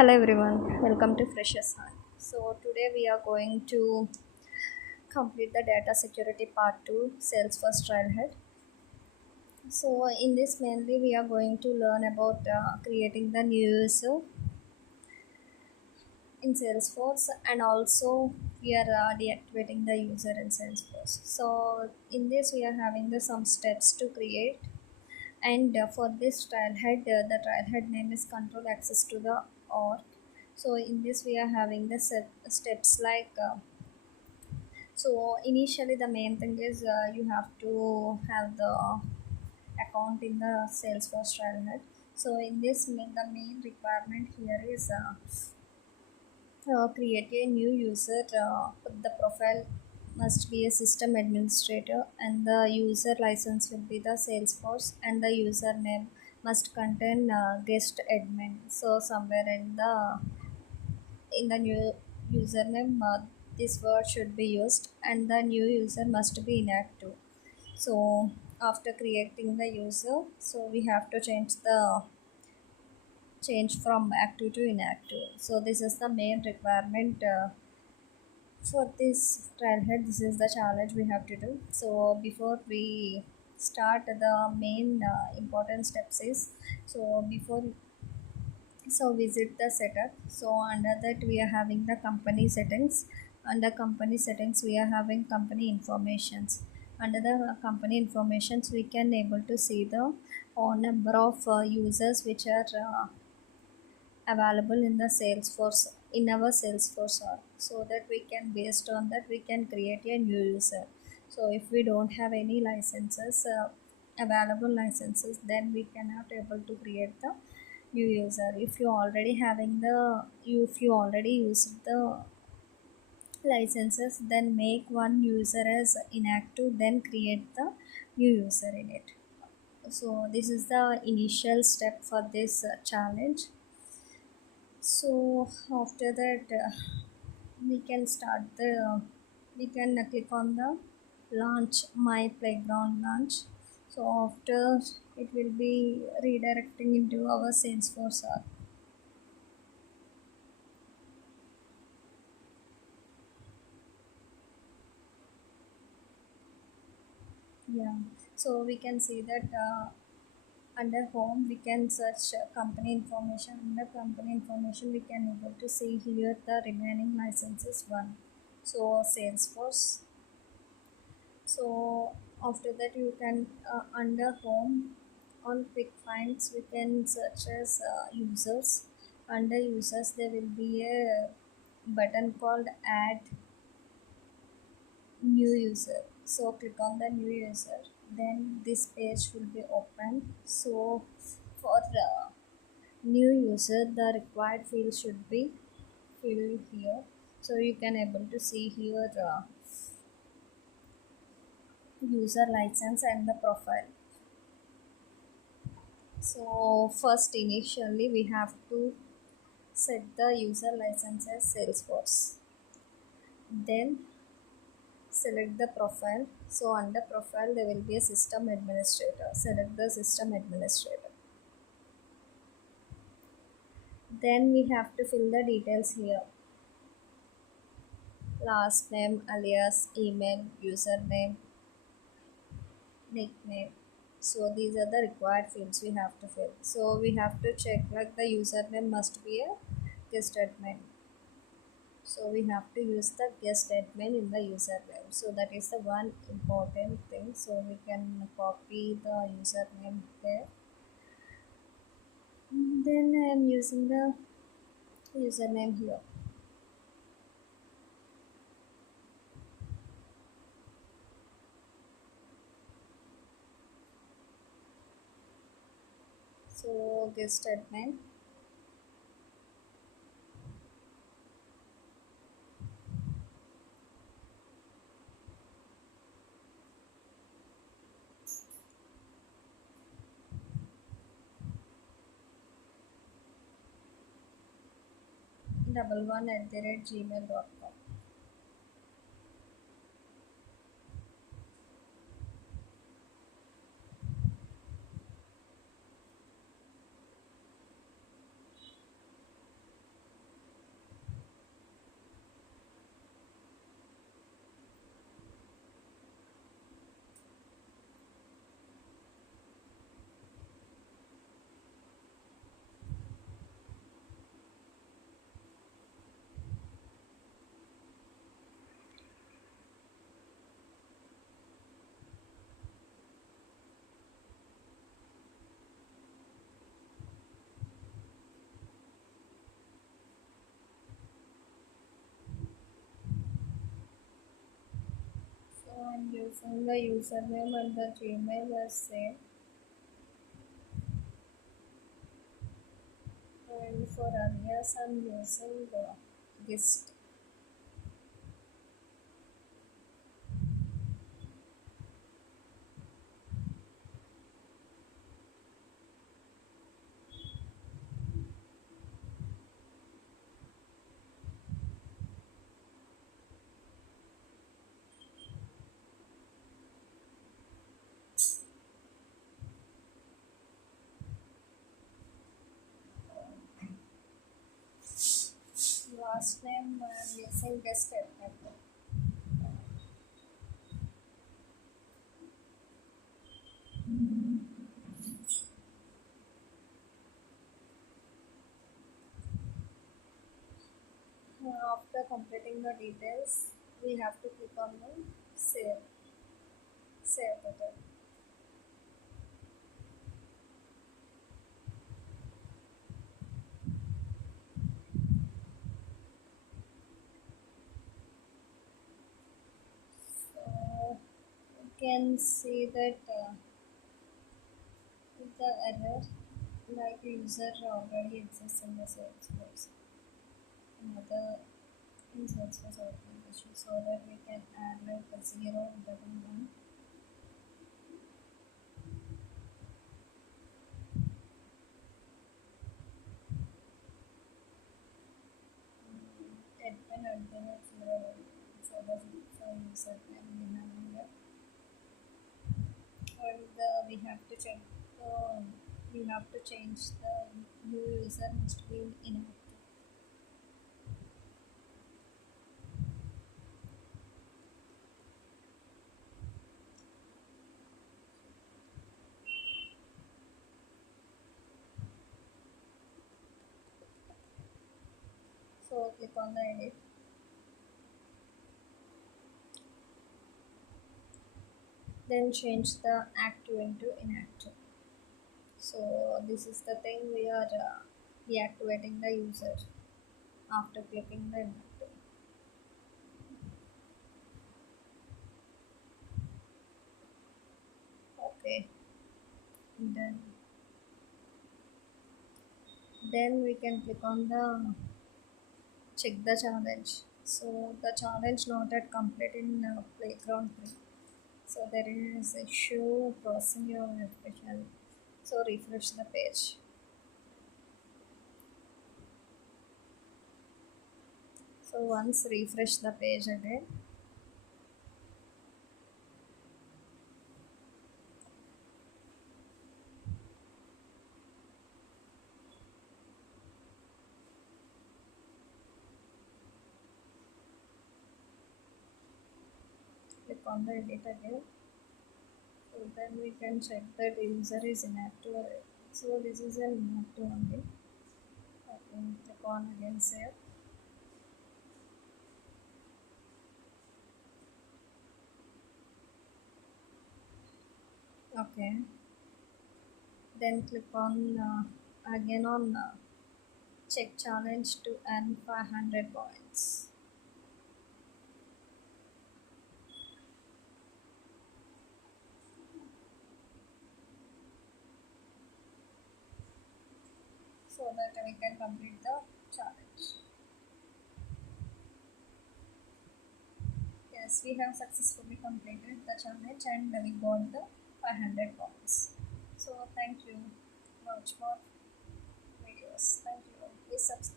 Hello everyone, welcome to Freshers Hunt. So today we are going to complete the data security part 2 Salesforce Trailhead. So in this mainly we are going to learn about creating the new user in Salesforce, and also we are deactivating the user in Salesforce. So in this we are having the some steps to create, and for this trailhead the trailhead name is control access to the org. So in this we are having the steps like so initially the main thing is you have to have the account in the Salesforce Trailhead. So in this the main requirement here is create a new user. The profile must be a system administrator, and the user license will be the Salesforce, and the username must contain guest admin. So somewhere in the new username, this word should be used, and the new user must be inactive. So after creating the user, so we have to change from active to inactive. So this is the main requirement for this trailhead. This is the challenge we have to do. So before we start, the main important steps is, so before, so visit the setup. So under that we are having the company settings. Under company settings we are having company informations. Under the company informations we can able to see the number of users which are available in the Salesforce, in our Salesforce org, so that we can, based on that we can create a new user. So if we don't have any licenses, available licenses, then we cannot able to create the new user. If you already having the, if you already used the licenses, then make one user as inactive, then create the new user in it. So this is the initial step for this challenge. So after that we can start the, we can click on the launch my playground launch. So after, it will be redirecting into our Salesforce app. Yeah, so we can see that under home we can search company information. Under company information we can able to see here the remaining licenses one, so Salesforce. So after that you can under home, on quick finds we can search as users. Under users there will be a button called add new user. So click on the new user, then this page will be open. So for the new user the required field should be filled here. So you can able to see here user license and the profile. So first initially we have to set the user license as Salesforce, then select the profile. So under profile there will be a system administrator, select the system administrator. Then we have to fill the details here: last name, alias, email, username, nickname. So these are the required fields we have to fill. So we have to check like the username must be a guest admin. So we have to use the guest admin in the username. So that is the one important thing. So we can copy the username there. Then I am using the username here. So guest admin. @gmail.com. And the username and the Gmail are same. And for alias, I'm using the guest. Last name, I'm using guest admin. After completing the details, we have to click on the save. Save button. So you can see that the error like user already exists in the Salesforce. Another in Salesforce organization so that we can add like a 0 double 1. Admin alternate 0 so that user name we have here. And we have to check we have to change the new user must be inactive. So click on the edit. Then change the active into inactive. So this is the thing we are deactivating the user after clicking the inactive. Okay. Then we can click on the check the challenge. So the challenge noted complete in playground 3. So there is a show processing your application. So refresh the page. So once refresh the page again. Click on the edit again. So then we can check that user is inactive. So this is an inactive only. Okay, click on again save. Okay. Then click on again on check challenge to earn 500 points. So that we can complete the challenge. Yes, we have successfully completed the challenge and we got the 500 points. So thank you. Watch more videos. Thank you. Please subscribe.